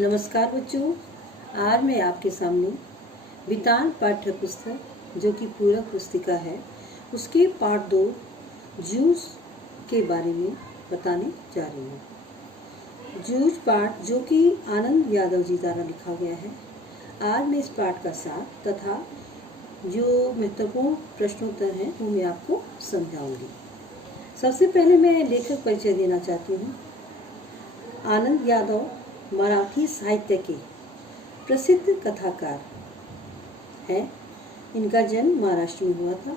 नमस्कार बच्चों, आज मैं आपके सामने वितान पाठ्य पुस्तक जो कि पूरक पुस्तिका है उसके पार्ट 2 जूस के बारे में बताने जा रही हूँ। जूस पाठ जो कि आनंद यादव जी द्वारा लिखा गया है। आज मैं इस पाठ का सार तथा जो महत्वपूर्ण प्रश्नोत्तर हैं वो मैं आपको समझाऊंगी। सबसे पहले मैं लेखक परिचय देना चाहती हूँ। आनंद यादव मराठी साहित्य के प्रसिद्ध कथाकार हैं। इनका जन्म महाराष्ट्र में हुआ था।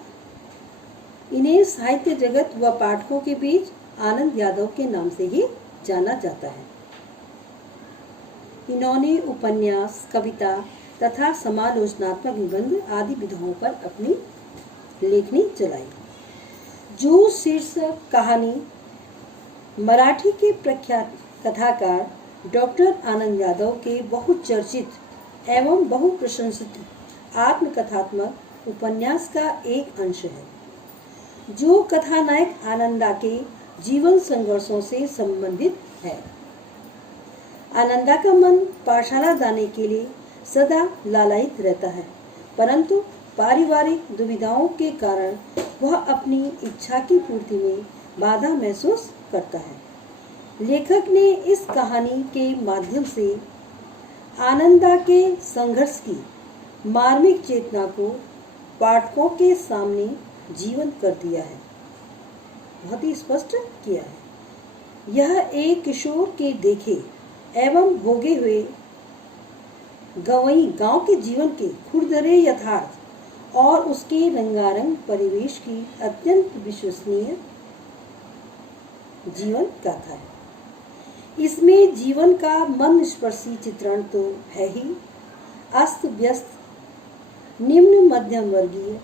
इन्हें साहित्य जगत व पाठकों के बीच आनंद यादव के नाम से ही जाना जाता है। इन्होंने उपन्यास, कविता तथा समालोचनात्मक निबंध आदि विधाओं पर अपनी लेखनी चलाई। जो शीर्षक कहानी मराठी के प्रख्यात कथाकार डॉक्टर आनंद यादव के बहुचर्चित एवं बहुप्रशंसित आत्मकथात्मक उपन्यास का एक अंश है, जो कथानायक आनंदा के जीवन संघर्षों से संबंधित है। आनंदा का मन पाठशाला जाने के लिए सदा लालायित रहता है, परंतु पारिवारिक दुविधाओं के कारण वह अपनी इच्छा की पूर्ति में बाधा महसूस करता है। लेखक ने इस कहानी के माध्यम से आनंदा के संघर्ष की मार्मिक चेतना को पाठकों के सामने जीवंत कर दिया है, बहुत ही स्पष्ट किया है। यह एक किशोर के देखे एवं भोगे हुए गवई गांव के जीवन के खुरदरे यथार्थ और उसके रंगारंग परिवेश की अत्यंत विश्वसनीय जीवन गाथा है। इसमें जीवन का मन स्पर्शी चित्रण तो है ही, अस्त व्यस्त निम्न मध्यम वर्गीय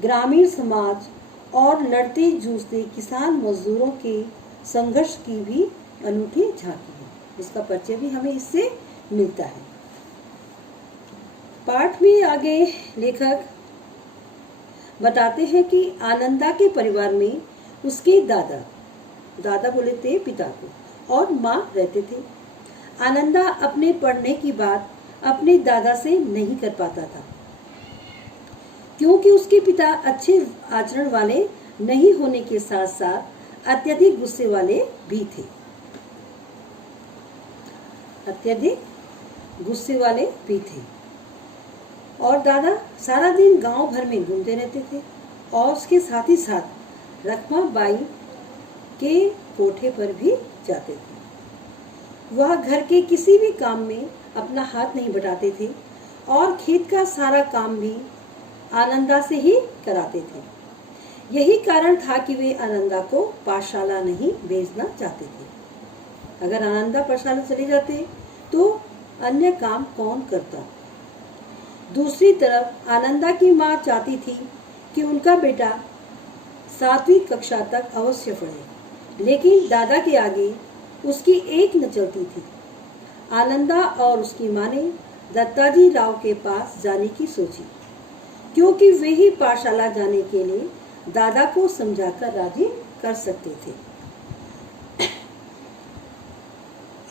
ग्रामीण समाज और लड़ते जूझते किसान मजदूरों के संघर्ष की भी अनूठी झांकी है, जिसका परिचय भी हमें इससे मिलता है। पाठ में आगे लेखक बताते हैं कि आनंदा के परिवार में उसके दादा बोले थे पिता को और माँ रहते थे। आनंदा अपने पढ़ने की बात अपने दादा से नहीं कर पाता था, क्योंकि उसके पिता अच्छे आचरण वाले नहीं होने के साथ साथ अत्यधिक गुस्से वाले भी थे। और दादा सारा दिन गांव भर में घूमते रहते थे और उसके साथ ही साथ रखमा बाई के कोठे पर भी जाते थे। वह घर के किसी भी काम में अपना हाथ नहीं बटाते थे और खेत का सारा काम भी आनंदा से ही कराते थे। यही कारण था कि वे आनंदा को पाठशाला नहीं भेजना चाहते थे। अगर आनंदा पाठशाला चले जाते तो अन्य काम कौन करता। दूसरी तरफ आनंदा की माँ चाहती थी कि उनका बेटा 7वीं कक्षा तक अवश्य पढ़े, लेकिन दादा के आगे उसकी एक न चलती थी। आनंदा और उसकी माँ ने दत्ताजी राव के पास जाने की सोची, क्योंकि वे ही पाठशाला जाने के लिए दादा को समझाकर राजी कर सकते थे।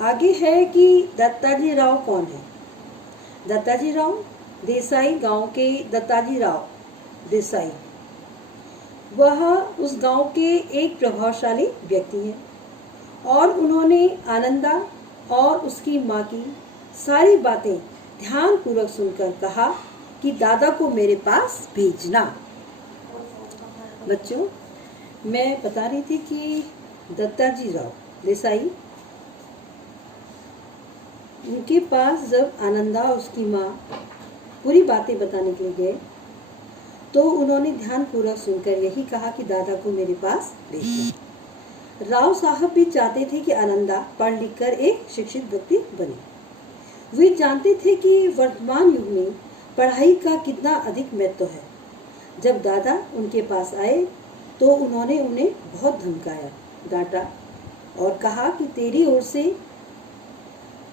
आगे है कि दत्ताजी राव कौन है। दत्ताजी राव देसाई गांव के दत्ताजी राव देसाई, वह उस गांव के एक प्रभावशाली व्यक्ति हैं और उन्होंने आनंदा और उसकी माँ की सारी बातें ध्यानपूर्वक सुनकर कहा कि दादा को मेरे पास भेजना। बच्चों, मैं बता रही थी कि दत्ताजी राव देसाई, उनके पास जब आनंदा और उसकी माँ पूरी बातें बताने के लिए गए तो उन्होंने ध्यानपूर्वक सुनकर यही कहा कि दादा को मेरे पास भेजना। राव साहब भी चाहते थे कि आनंदा पढ़ लिख कर एक शिक्षित व्यक्ति बने। वे जानते थे कि वर्तमान युग में पढ़ाई का कितना अधिक महत्व है। जब दादा उनके पास आए तो उन्होंने उन्हें बहुत धमकाया, डांटा और कहा कि तेरी ओर से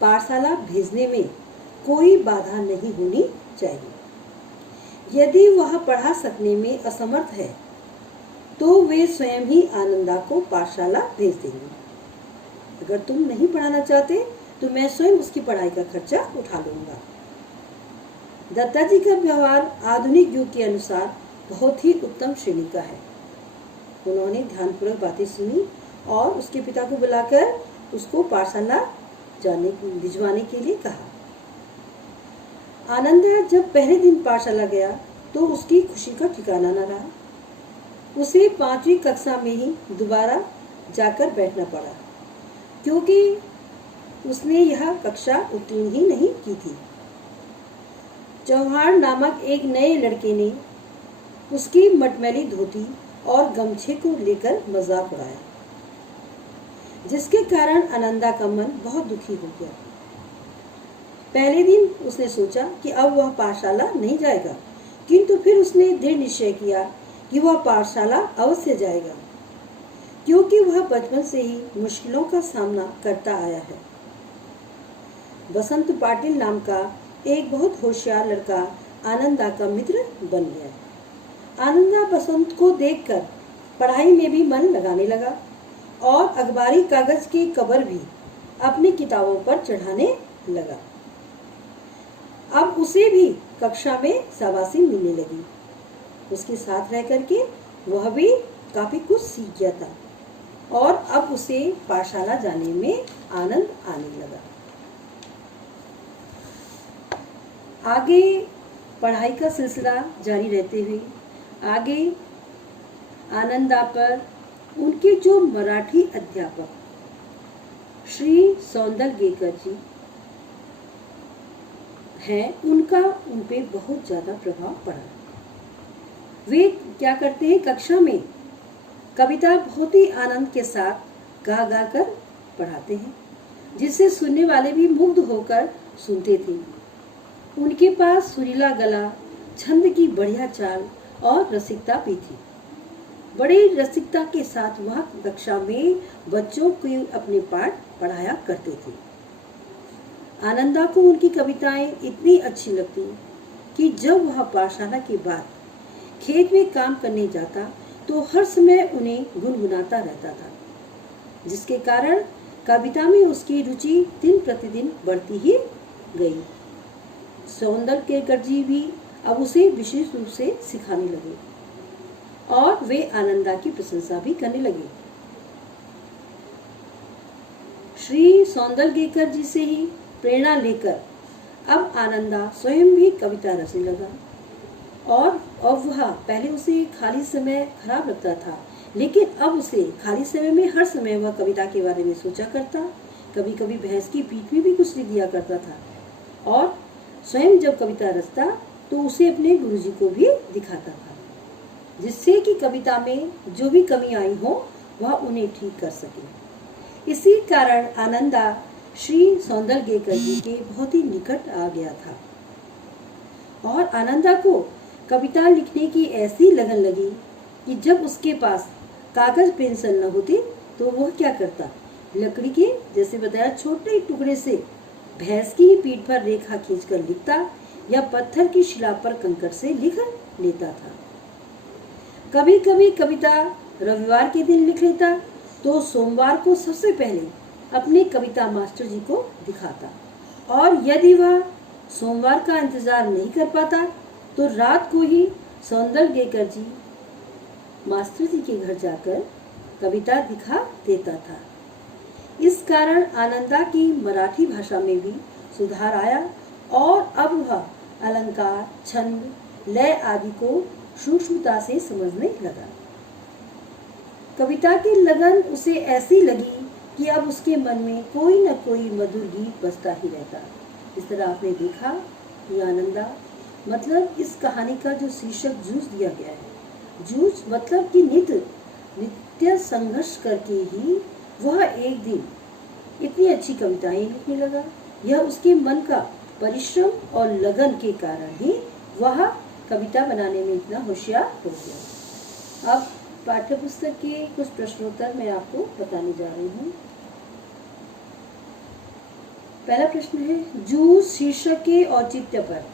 पाठशाला भेजने में कोई बाधा नहीं होनी चाहिए। यदि वह पढ़ा सकने में असमर्थ है तो वे स्वयं ही आनंदा को पाठशाला भेज देंगे। अगर तुम नहीं पढ़ाना चाहते तो मैं स्वयं उसकी पढ़ाई का खर्चा उठा लूंगा। दत्ता जी का व्यवहार आधुनिक युग के अनुसार बहुत ही उत्तम श्रेणी का है। उन्होंने ध्यानपूर्वक बातें सुनी और उसके पिता को बुलाकर उसको पाठशाला भिजवाने के लिए कहा। आनंदा जब पहले दिन पाठशाला गया तो उसकी खुशी का ठिकाना न रहा। उसे 5वीं कक्षा में ही दोबारा जाकर बैठना पड़ा, क्योंकि उसने यह कक्षा उत्तीर्ण ही नहीं की थी। चौहान नामक एक नए लड़के ने उसकी मटमैली धोती और गमछे को लेकर मजाक उड़ाया, जिसके कारण आनंदा का मन बहुत दुखी हो गया। पहले दिन उसने सोचा कि अब वह पाठशाला नहीं जाएगा, किंतु फिर उसने दृढ़ निश्चय किया कि वह पाठशाला अवश्य जाएगा, क्योंकि वह बचपन से ही मुश्किलों का सामना करता आया है। बसंत पाटिल नाम का एक बहुत होशियार लड़का आनंदा का मित्र बन गया। आनंदा बसंत को देखकर पढ़ाई में भी मन लगाने लगा और अखबारी कागज के कवर भी अपनी किताबों पर चढ़ाने लगा। अब उसे भी कक्षा में शाबाशी मिलने लगी। उसके साथ रह करके वह भी काफी कुछ सीख गया था और अब उसे पाठशाला जाने में आनंद आने लगा। आगे पढ़ाई का सिलसिला जारी रहते हुए आगे आनंदा पर उनके जो मराठी अध्यापक श्री सौंदरगेकर जी हैं, उनका उन पे बहुत ज्यादा प्रभाव पड़ा। वे क्या करते हैं, कक्षा में कविता बहुत ही आनंद के साथ गा गा कर पढ़ाते हैं, जिससे सुनने वाले भी मुग्ध होकर सुनते थे। उनके पास सुरीला गला, छंद की बढ़िया चाल और रसिकता भी थी। बड़ी रसिकता के साथ वह कक्षा में बच्चों को अपने पाठ पढ़ाया करते थे। आनंदा को उनकी कविताएं इतनी अच्छी लगती कि जब वह पाठशाला के बाद खेत में काम करने जाता तो हर समय उन्हें गुनगुनाता रहता था, जिसके कारण कविता में उसकी रुचि दिन प्रतिदिन बढ़ती ही गई। सौंदरगेकर जी भी अब उसे विशेष रूप से सिखाने लगे और वे आनंदा की प्रशंसा भी करने लगे। श्री सौंदरगेकर जी से ही प्रेरणा लेकर अब आनंदा स्वयं भी कविता रचने लगा और अब वह पहले उसे खाली समय खराब लगता था, लेकिन अब उसे खाली समय में हर समय वह कविता के बारे में सोचा करता। कभी कभी भैंस की पीठ में भी कुछ लिख दिया करता था और स्वयं जब कविता रचता तो उसे अपने गुरुजी को भी दिखाता था, जिससे कि कविता में जो भी कमी आई हो वह उन्हें ठीक कर सके। इसी कारण आनंदा श्री सौंदरगेकर जी के बहुत ही निकट आ गया था और आनंदा को कविता लिखने की ऐसी लगन लगी कि जब उसके पास कागज पेंसिल न होती तो वह क्या करता, लकड़ी के जैसे बताया छोटे टुकड़े से भैंस की ही पीठ पर रेखा खींचकर लिखता या पत्थर की शिला पर कंकड़ से लिख लेता था। कभी कभी कविता रविवार के दिन लिख लेता तो सोमवार को सबसे पहले अपने कविता मास्टर जी को दिखाता और यदि वह सोमवार का इंतजार नहीं कर पाता तो रात को ही सौंदरगेकर जी मास्टर जी के घर जाकर कविता दिखा देता था। इस कारण आनंदा की मराठी भाषा में भी सुधार आया और अब वह अलंकार, छंद, लय आदि को सूक्ष्मता से समझने लगा। कविता की लगन उसे ऐसी लगी कि अब उसके मन में कोई न कोई मधुर गीत बजता ही रहता। इस तरह आपने देखा कि आनंदा मतलब इस कहानी का जो शीर्षक जूझ दिया गया है, जूझ मतलब कि नित्य संघर्ष करके ही वह एक दिन इतनी अच्छी कविताएं लिखने लगा। यह उसके मन का परिश्रम और लगन के कारण ही वह कविता बनाने में इतना होशियार हो गया। अब पाठ्य पुस्तक के कुछ प्रश्नोत्तर मैं आपको बताने जा रही हूँ। पहला प्रश्न है, जूझ शीर्षक के औचित्य पर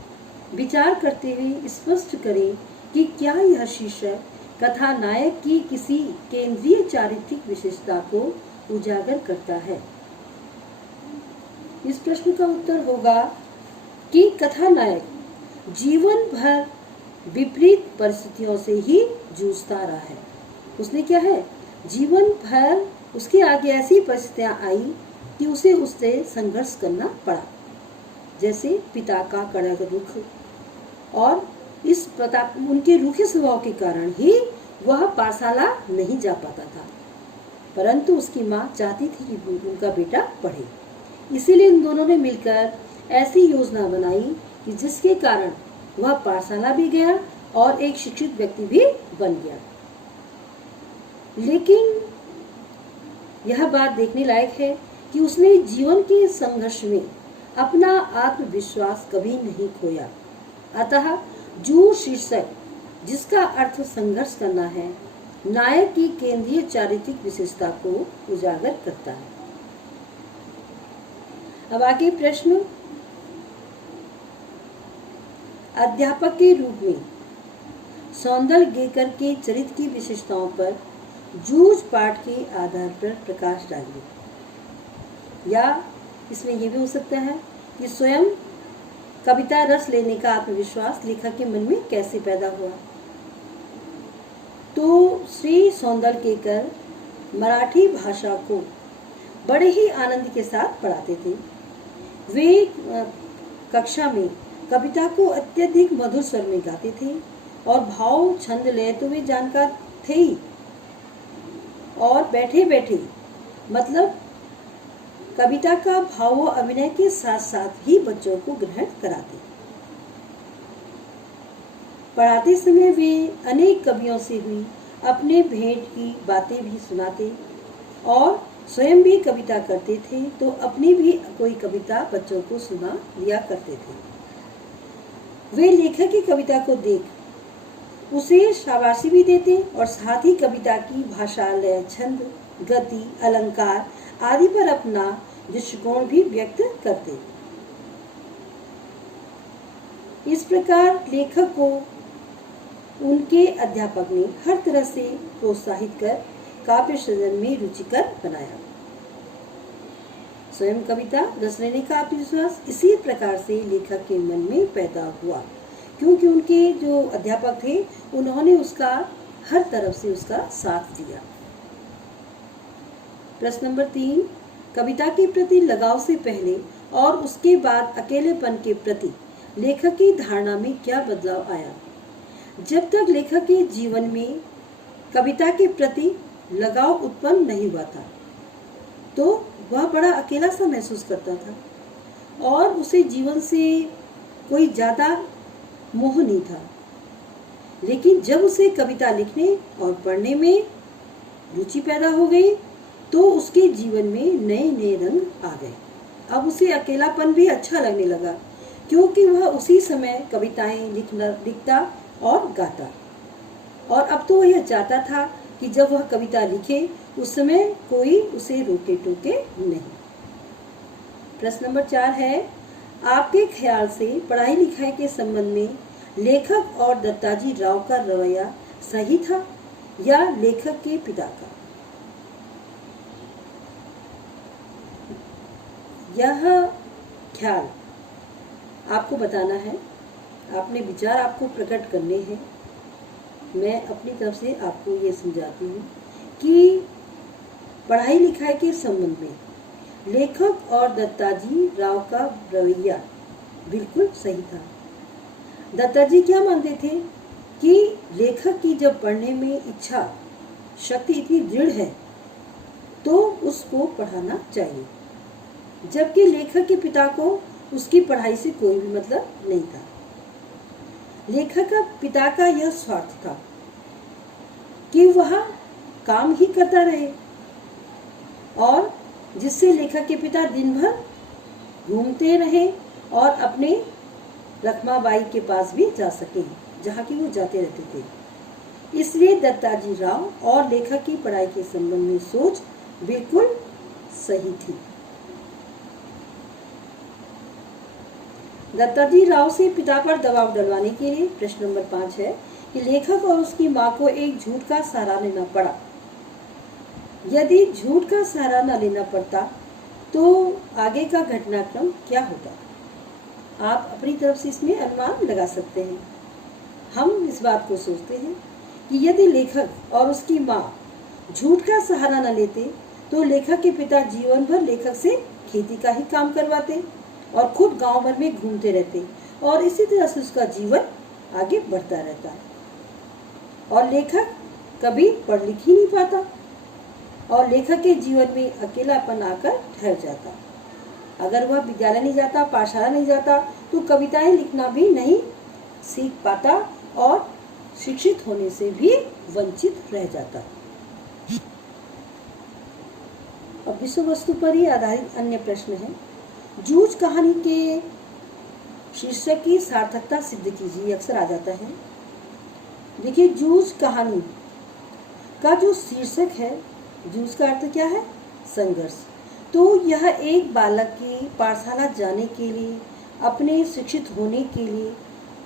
विचार करते हुए स्पष्ट करें कि क्या यह शीर्षक कथानायक की किसी केंद्रीय चारित्रिक विशेषता को उजागर करता है। इस प्रश्न का उत्तर होगा कि कथानायक जीवन भर विपरीत परिस्थितियों से ही जूझता रहा है। उसने क्या है, जीवन भर उसके आगे ऐसी परिस्थितियां आई कि उसे उससे संघर्ष करना पड़ा, जैसे पिता का कड़क रुख, और इस प्रताप उनके रूखे स्वभाव के कारण ही वह पाठशाला नहीं जा पाता था, परंतु उसकी माँ चाहती थी कि उनका बेटा पढ़े। इसीलिए इन दोनों ने मिलकर ऐसी योजना बनाई कि जिसके कारण वह पाठशाला भी गया और एक शिक्षित व्यक्ति भी बन गया। लेकिन यह बात देखने लायक है कि उसने जीवन के संघर्ष में अपना आत्मविश्वास कभी नहीं खोया। अतः जो शीर्षक, जिसका अर्थ संघर्ष करना है, नायक की केंद्रीय चारित्रिक विशेषता को उजागर करता है। अब आगे प्रश्न, अध्यापक के रूप में सौंदरगेकर के चरित्र की विशेषताओं पर जूझ पाठ के आधार पर प्रकाश डालिए। या इसमें यह भी हो सकता है कि स्वयं कविता रस लेने का आत्मविश्वास लेखक के मन में कैसे पैदा हुआ। तो श्री सौंदरगेकर मराठी भाषा को बड़े ही आनंद के साथ पढ़ाते थे। वे कक्षा में कविता को अत्यधिक मधुर स्वर में गाते थे और भाव छंद लय तो वे जानकार थे ही, और बैठे बैठे मतलब कविता का भाव व अभिनय के साथ साथ ही बच्चों को ग्रहण कराते। पढ़ाते समय वे अनेक कवियों से हुई अपने भेंट की बातें भी सुनाते और स्वयं भी कविता करते थे, तो अपनी भी कोई कविता बच्चों को सुना लिया करते थे। वे लेखक की कविता को देख उसे शाबाशी भी देते और साथ ही कविता की भाषा, लय, छंद, गति, अलंकार आदि पर अपना दृष्टिकोण भी व्यक्त करते। इस प्रकार लेखक को उनके अध्यापक ने हर तरह से प्रोत्साहित कर काव्य सृजन में रुचिकर बनाया। स्वयं कविता रस लेने का आत्मविश्वास इसी प्रकार से लेखक के मन में पैदा हुआ, क्योंकि उनके जो अध्यापक थे उन्होंने उसका हर तरफ से उसका साथ दिया। प्रश्न नंबर 3, कविता के प्रति लगाव से पहले और उसके बाद अकेलेपन के प्रति लेखक की धारणा में क्या बदलाव आया। जब तक लेखक के जीवन में कविता के प्रति लगाव उत्पन्न नहीं हुआ था, तो वह बड़ा अकेला सा महसूस करता था और उसे जीवन से कोई ज्यादा मोह नहीं था। लेकिन जब उसे कविता लिखने और पढ़ने में रुचि पैदा हो गई, तो उसके जीवन में नए नए रंग आ गए। अब उसे अकेलापन भी अच्छा लगने लगा, क्योंकि वह उसी समय कविताएं लिखता और गाता, और अब तो वह यह चाहता था कि जब वह कविता लिखे उस समय कोई उसे रोके टोके नहीं। प्रश्न नंबर 4 है, आपके ख्याल से पढ़ाई लिखाई के संबंध में लेखक और दत्ताजी राव का रवैया सही था या लेखक के पिता का। यह ख्याल आपको बताना है, अपने विचार आपको प्रकट करने हैं। मैं अपनी तरफ से आपको ये समझाती हूँ कि पढ़ाई लिखाई के संबंध में लेखक और दत्ताजी राव का रवैया बिल्कुल सही था। दत्ताजी क्या मानते थे कि लेखक की जब पढ़ने में इच्छा शक्ति इतनी दृढ़ है तो उसको पढ़ाना चाहिए, जबकि लेखक के पिता को उसकी पढ़ाई से कोई भी मतलब नहीं था। लेखक का पिता का यह स्वार्थ था कि वह काम ही करता रहे, और जिससे लेखक के पिता दिन भर घूमते रहे और अपने लखमाबाई के पास भी जा सके, जहाँ की वो जाते रहते थे। इसलिए दत्ताजी राव और लेखक की पढ़ाई के संबंध में सोच बिल्कुल सही थी। दत्ताजी राव से पिता पर दबाव डलवाने के लिए प्रश्न नंबर 5 है कि लेखक और उसकी मां को एक झूठ का सहारा लेना पड़ा। यदि झूठ का सहारा न लेना पड़ता तो आगे का घटनाक्रम क्या होगा, आप अपनी तरफ से इसमें अनुमान लगा सकते हैं। हम इस बात को सोचते हैं कि यदि लेखक और उसकी माँ झूठ का सहारा न लेते तो लेखक के पिता जीवन भर लेखक से खेती का ही काम करवाते और खुद गांव भर में घूमते रहते और इसी तरह से उसका जीवन आगे बढ़ता रहता और लेखक कभी पढ़ लिख ही नहीं पाता और लेखक के जीवन में अकेलापन आकर ठहर जाता। अगर वह विद्यालय नहीं जाता, पाठशाला नहीं जाता तो कविताएं लिखना भी नहीं सीख पाता और शिक्षित होने से भी वंचित रह जाता। अब विषय वस्तु पर ही आधारित अन्य प्रश्न है। जूझ कहानी के शीर्षक की सार्थकता सिद्ध कीजिए, अक्सर आ जाता है। देखिए, जूझ कहानी का जो शीर्षक है, जूझ का अर्थ क्या है, संघर्ष। तो यह एक बालक की पाठशाला जाने के लिए, अपने शिक्षित होने के लिए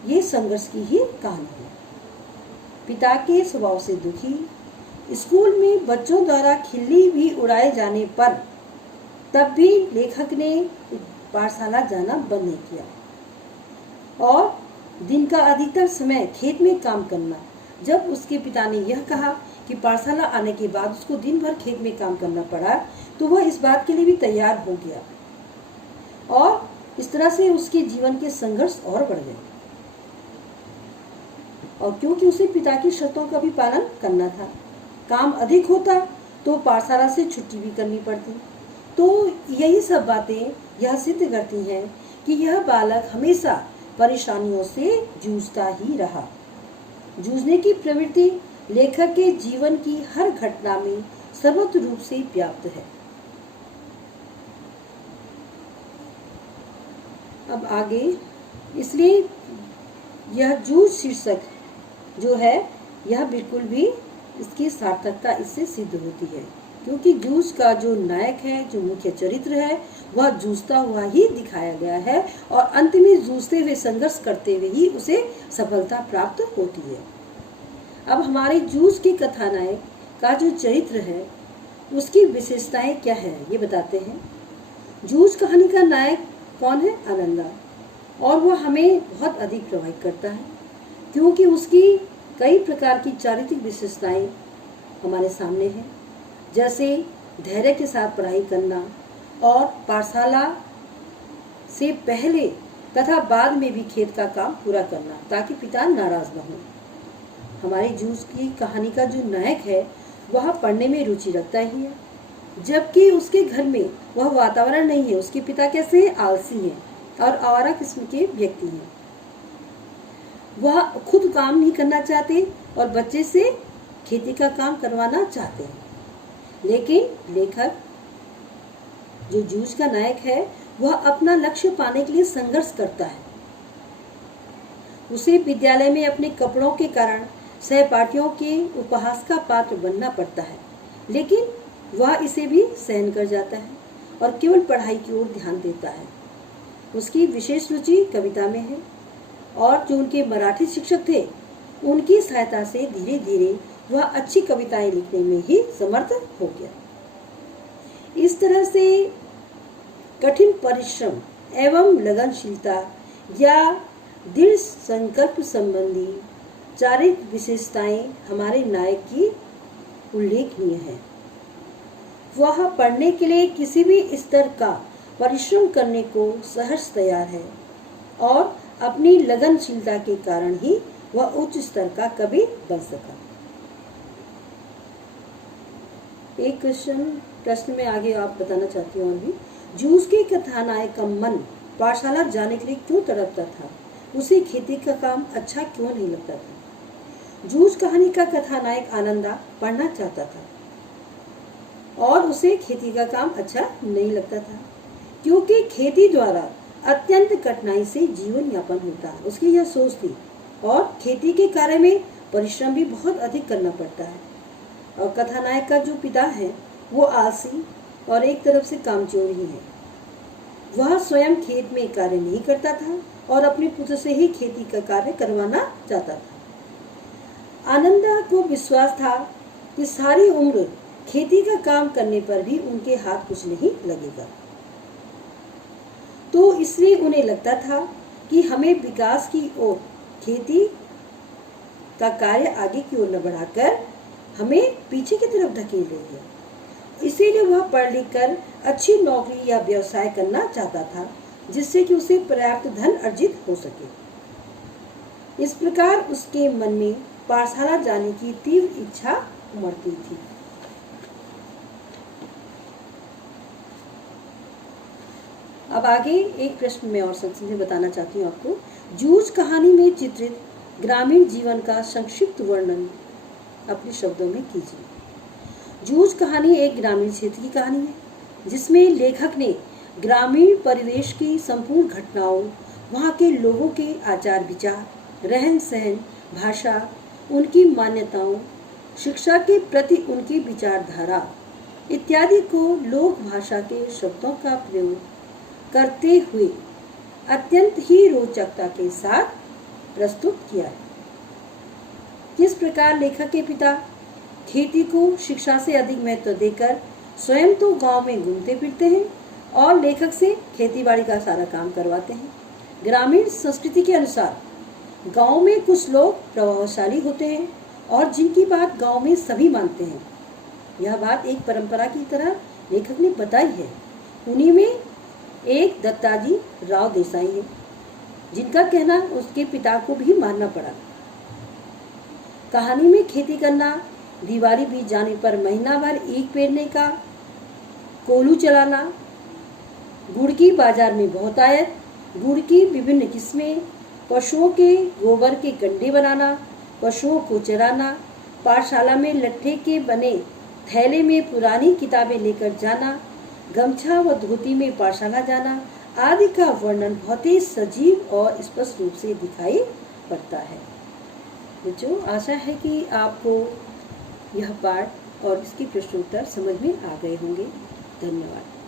ये संघर्ष की ही कहानी है। पिता के स्वभाव से दुखी, स्कूल में बच्चों द्वारा खिल्ली भी उड़ाए जाने पर तब भी लेखक ने पाठशाला जाना बंद नहीं किया और दिन का अधिकतर समय खेत में काम करना। जब उसके पिता ने यह कहा कि पाठशाला आने के बाद उसको दिन भर खेत में काम करना पड़ा तो वह इस बात के लिए भी तैयार हो गया और इस तरह से उसके जीवन के संघर्ष और बढ़ गए। और क्योंकि उसे पिता की शर्तों का भी पालन करना था, काम अधिक होता तो पाठशाला से छुट्टी भी करनी पड़ती। तो यही सब बातें यह सिद्ध करती हैं कि यह बालक हमेशा परेशानियों से जूझता ही रहा। जूझने की प्रवृत्ति लेखक के जीवन की हर घटना में सर्वत्र रूप से व्याप्त है। अब आगे, इसलिए यह जूझ शीर्षक जो है यह बिल्कुल भी इसकी सार्थकता इससे सिद्ध होती है, क्योंकि जूझ का जो नायक है, जो मुख्य चरित्र है, वह जूझता हुआ ही दिखाया गया है और अंत में जूझते हुए, संघर्ष करते हुए ही उसे सफलता प्राप्त होती है। अब हमारे जूझ के कथानायक का जो चरित्र है उसकी विशेषताएं क्या है ये बताते हैं। जूझ कहानी का नायक कौन है? आनंदा। और वह हमें बहुत अधिक प्रभावित करता है क्योंकि उसकी कई प्रकार की चारित्रिक विशेषताएं हमारे सामने हैं, जैसे धैर्य के साथ पढ़ाई करना और पाठशाला से पहले तथा बाद में भी खेत का काम पूरा करना ताकि पिता नाराज न हो। हमारी जूझ की कहानी का जो नायक है वह पढ़ने में रुचि रखता ही है, जबकि उसके घर में वह वातावरण नहीं है। उसके पिता कैसे हैं? आलसी हैं और आवारा किस्म के व्यक्ति हैं। वह खुद काम नहीं करना चाहते और बच्चे से खेती का काम करवाना चाहते हैं। लेकिन लेखक जो जूझ का नायक है वह अपना लक्ष्य पाने के लिए संघर्ष करता है। उसे विद्यालय में अपने कपड़ों के कारण सहपाठियों के उपहास का पात्र बनना पड़ता है, लेकिन वह इसे भी सहन कर जाता है और केवल पढ़ाई की ओर ध्यान देता है। उसकी विशेष रुचि कविता में है और जो उनके मराठी शिक्षक थे उनकी सहायता से धीरे धीरे वह अच्छी कविताएं लिखने में ही समर्थ हो गया। इस तरह से कठिन परिश्रम एवं लगनशीलता या दृढ़ संकल्प संबंधी चारित्रिक विशेषताएं हमारे नायक की उल्लेखनीय है। वह पढ़ने के लिए किसी भी स्तर का परिश्रम करने को सहर्ष तैयार है और अपनी लगनशीलता के कारण ही वह उच्च स्तर का कवि बन सका। एक प्रश्न में आगे आप बताना चाहती हूँ और भी, जूझ के कथानायक का मन पाठशाला जाने के लिए क्यों तड़पता था? उसे खेती का काम अच्छा क्यों नहीं लगता था? जूझ कहानी का कथानायक आनंदा पढ़ना चाहता था और उसे खेती का काम अच्छा नहीं लगता था क्योंकि खेती द्वारा अत्यंत कठिनाई से जीवन यापन होता है। उसकी यह सोच थी और खेती के कार्य में परिश्रम भी बहुत अधिक करना पड़ता है। और कथानायक का जो पिता है वो आलसी और एक तरफ से कामचोर ही है। वह स्वयं खेत में कार्य नहीं करता था और अपने पुत्र से ही खेती का कार्य करवाना चाहता था। आनंदा को विश्वास था कि सारी उम्र खेती का काम करने पर भी उनके हाथ कुछ नहीं लगेगा तो इसलिए उन्हें लगता था कि हमें विकास की ओर, खेती का कार्य आगे की ओर न बढ़ाकर हमें पीछे की तरफ धकेल रही है। इसीलिए वह पढ़ लिख कर अच्छी नौकरी या व्यवसाय करना चाहता था, जिससे कि उसे पर्याप्त धन अर्जित हो सके। इस प्रकार उसके मन में पाठशाला जाने की तीव्र इच्छा उमड़ती थी। अब आगे एक प्रश्न में और संक्षेप बताना चाहती हूँ आपको। जूझ कहानी में चित्रित ग्रामीण जीवन का संक्षिप्त वर्णन अपने शब्दों में कीजिए। जूझ कहानी एक ग्रामीण क्षेत्र की कहानी है, जिसमें लेखक ने ग्रामीण परिवेश की संपूर्ण घटनाओं, वहाँ के लोगों के आचार विचार, रहन सहन, भाषा, उनकी मान्यताओं, शिक्षा के प्रति उनकी विचारधारा इत्यादि को लोक भाषा के शब्दों का प्रयोग करते हुए अत्यंत ही रोचकता के साथ प्रस्तुत किया है। किस प्रकार लेखक के पिता खेती को शिक्षा से अधिक महत्व देकर स्वयं तो गांव में घूमते फिरते हैं और लेखक से खेतीबाड़ी का सारा काम करवाते हैं। ग्रामीण संस्कृति के अनुसार गांव में कुछ लोग प्रभावशाली होते हैं और जिनकी बात गांव में सभी मानते हैं। यह बात एक परंपरा की तरह लेखक ने बताई है। उन्हीं में एक दत्ताजी राव देसाई है, जिनका कहना उसके पिता को भी मानना पड़ा। कहानी में खेती करना, दिवाली बीत जाने पर महीना भर ईख पेरने का, कोलू चलाना, गुड़ की बाजार में बहुत आयत, गुड़ की विभिन्न किस्में, पशुओं के गोबर के गड्ढे बनाना, पशुओं को चराना, पाठशाला में लट्ठे के बने थैले में पुरानी किताबें लेकर जाना, गमछा व धोती में पाठशाला जाना आदि का वर्णन बहुत ही सजीव और स्पष्ट रूप से दिखाई पड़ता है। बच्चों, आशा है कि आपको यह पाठ और इसकी प्रश्नोत्तर समझ में आ गए होंगे। धन्यवाद।